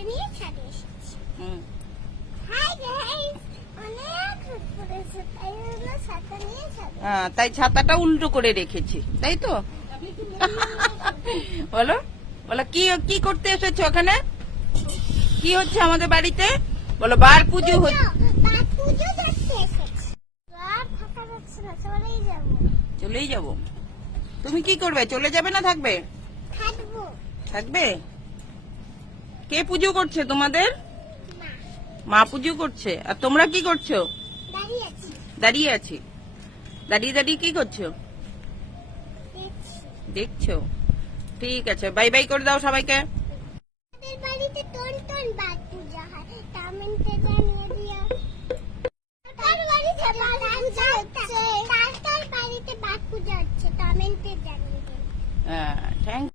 ছাতা নিয়ে ছাদে এসেছি। হাই গাইস, অনেক রোদ পড়েছে, তাই জন্য ছাতা নিয়ে ছাদে। হ্যাঁ, তাই ছাতাটা উল্টো করে রেখেছি, তাই তো? বলো বলো, কি কি করতে এসেছো ওখানে? কি হচ্ছে আমাদের বাড়িতে? বলো, বার পুজো হচ্ছে। বাট পুজো করতে এসেছি। আর থাকা যাচ্ছে না, চলেই যাবো। চলেই যাব। তুমি কি করবে? চলে যাবে না থাকবে? থাকবো। থাকবে? কে পুজো করছে তোমাদের? মা, মা পুজো করছে। আর তোমরা কি করছো? দাঁড়িয়ে আছি, দাঁড়িয়ে আছি। দাঁড়িয়ে দাঁড়িয়ে কি করছো? দেখছি। দেখছো? ঠিক আছে, বাই বাই করে দাও সবাইকে। আমাদের বাড়িতে টন টন বাট পূজা হয়, কমেন্টে জানিয়ে দিও। কার বাড়িতে বাট পূজা হচ্ছে? কার কার বাড়িতে বাট পূজা হচ্ছে কমেন্টে জানিয়ে দিও। হ্যাঁ, থ্যাংক